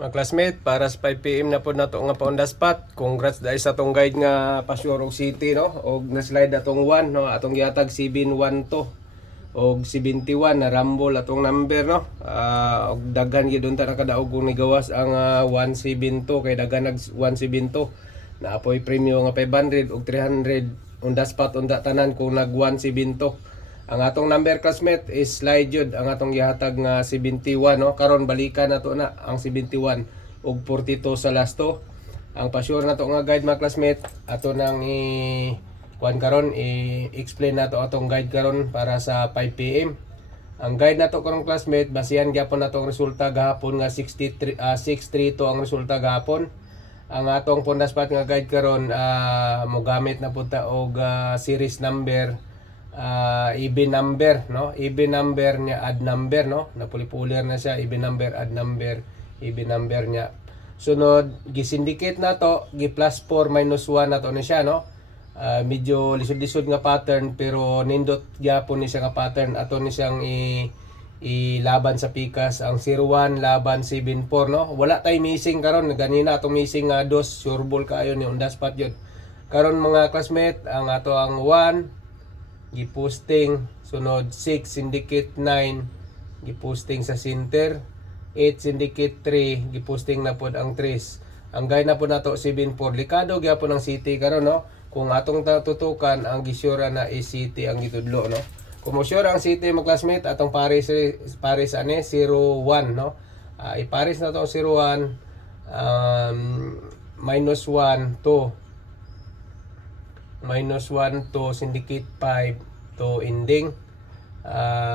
Mga classmate, para sa 5 PM na po na to nga pa on the spot. Congrats dahil sa tong guide nga Pasiorog City, no? Og na-slide atong 1, no? Atong gihatag 712 to. Og 71 na rumble atong number, no? Og daghan gyud unta nakadaog kung nigawas ang 172 kay daghan nag 172. Naapoy premyo nga 500 og 300 on the spot on tanan kung nag 172. Ang atong number classmate is slide yun. Ang atong gihatag nga 71, no? Karon balikan na to na ang 71 ug 42 sa last to. Ang pa-sure na to nga guide mga classmate ato nang kuan karon i-explain na to atong guide karon para sa 5 PM. Ang guide na to karon classmate basihan gyapon na tong resulta gahapon nga 632 ang resulta gahapon. Ang atong pondas pat nga guide karon mo gamit na punta og series number even number, no? Even number niya, add number, no? Napuli-pulir na siya, even number, add number, even number niya. Sunod, gisindicate na to, gi plus 4 minus 1 na to na siya, no? Medyo lisod-lisod nga pattern pero nindot gyapon ni siya nga pattern ato ni siyang ilaban sa pikas ang 01 laban 74, no? Wala tay missing karon, ganina atong missing nga dos, sure ball kaayo ni on the spot yun. Karon mga classmate, ang ato ang 1 giposting, sunod 6 syndicate 9 giposting sa center, 8 syndicate 3 giposting na pod ang 3. Ang guide na po nato 74. Likado gyapon ang city karon, no? Kung atong tutukan ang gisyura na is city ang gitudlo, no? Kung mo sure ang city mga classmate atong pares ane 01, no? Ipares na to 01 minus 1 to minus 1 to syndicate 5 to ending,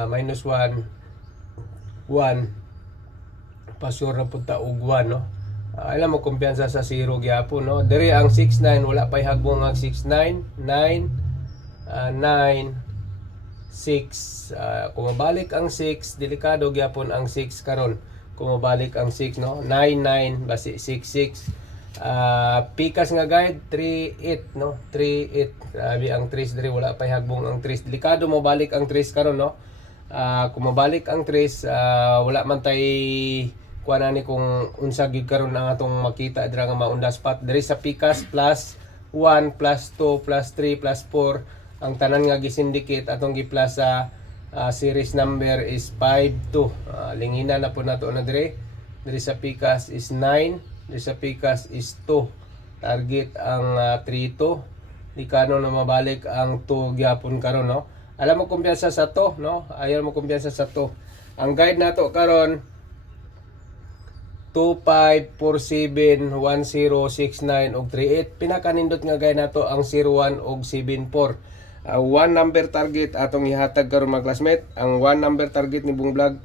minus 1 pasure na punta og 1, no? Alam mo kumpiyansa sa 0 gyapon, no? Diri ang 69 wala pay hagbong ang 69 9 6. Kung mabalik ang 6 delikado gyapon ang 6 karon. Kung mabalik ang 6, no? 9 basi 6 pikas nga guide 3-8, no? 3-8. Grabe ang 3 diri wala pay hagbong ang 3. Delikado mo balik ang 3 karon, no? Kung mabalik ang 3 wala man tay kuan ani kung unsa gid karon ang atong makita dira nga maunda spot diri sa pikas plus 1 plus 2 plus 3 plus 4 ang tanan nga gisindicate atong gi-plus sa series number is 5-2. Lingina na po nato na diri sa pikas is 9. Di sa pikas is 2. Target ang 3-2. Di kano na mabalik ang 2 gyapon karon, no? Alam mo kumpiyansa sa to, no? Ayaw mo kumpiyansa sa to. Ang guide nato karon 2547 1069 og 38. Pinakanindot nga guide nato ang 01 og 74. 1 number target atong ihatag karon mga classmate. Ang 1 number target ni Bung Vlog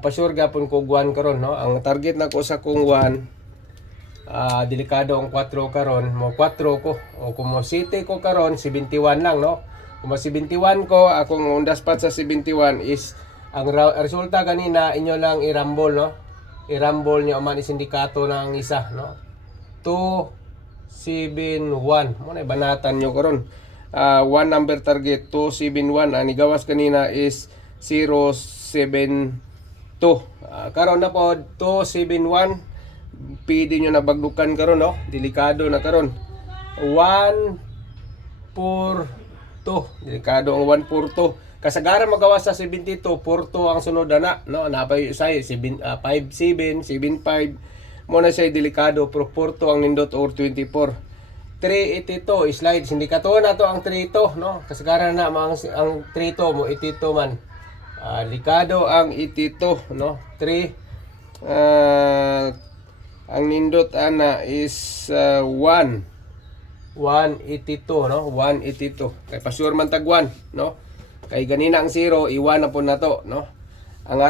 pasure gapon ko 1 karon, no? Ang target na ko sa kung 1 delikado ang 4 karon, mo 4 ko o kung mo city ko karon 71 lang, no? Kung mo 71 ko akong on the spot sa 71 is ang resulta kanina inyo lang i-rumble, no? I-rumble niyo man isindikato na ang isa, no? 271 mo na banatan nyo karon. 1 number target 271 ani gawas kanina is 072. Karon na po 271 pwede nyo na bagdukan karon, no? Delikado na karon 142. Delikado ang 142. Kasagaran magawas sa 72 42 ang sunod na, no? Napay say 57 75 mo na say delikado pero 42 ang nindot or 24. 382 slide sindikato na to ang 32, no? Kasagaran na ang 32 mo 82 man. Likado ang 82, no? 3 ang nindot ana is 182, no? 182 kay pasure man tag 1, no? Kay ganina ang 0 iwan na po nato, no? Ang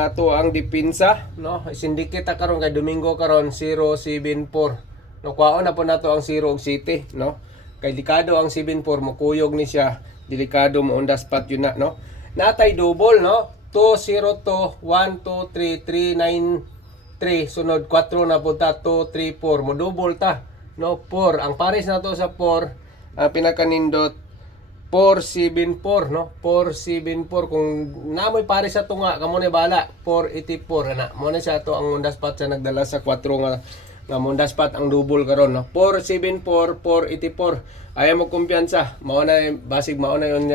ato ang depensa, no? Syndicate karon kay Domingo karon 074, no? Kuhaon na po nato ang 0 og city, no? Kay delikado ang 74 mo kuyog ni siya. Delikado mo on the spot yun na, no? Natay double, no? 202 1 2 3 3 9 3 sunod 4 na punta 2 3 4 mo double ta, no? 4 ang pares na to sa 4 ang pinakanindot 474 no, 474 kung namoy pare sa tunga kamo ni bala 484 ana mo na siya to ang Honda Spot sa nagdala sa 4 nga Honda Spot ang double karon no, 474 484 ayaw mo kumpiyansa mao na basig mao na yon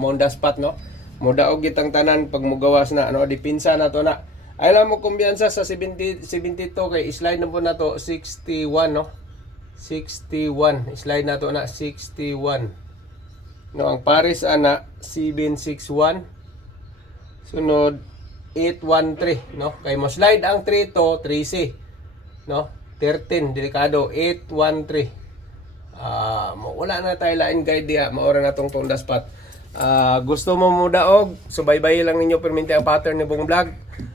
Honda Spot no, mo daog gitang tanan pag mugawas na ano dipinsa na to na ayaw mo kumpiyansa sa 72 kay slide na po na to 61 no, 61 slide na to na 61 no. Ang pares ana 761 sunod 813 no, kay mo slide ang 3 to 3C no, 13 delikado 813 wala na tayo lain guide diya maora na tong Honda Spot. Gusto mo mo daog subaybay lang ninyo perminti ang pattern ni Bong Vlog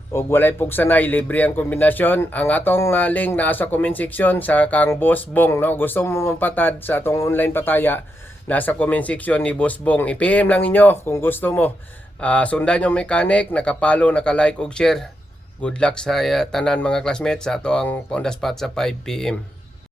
og walay pugsanay libre ang kombinasyon. Ang atong link naa sa comment section sa kang Boss Bong no, gusto mo mapatad sa atong online pataya nasa comment section ni Boss Bong. I-PM lang ninyo kung gusto mo. Sundan yung mechanic, nakapalo, nakalike og share. Good luck sa tanan mga classmates sa ato ang Honda Spot sa 5 PM.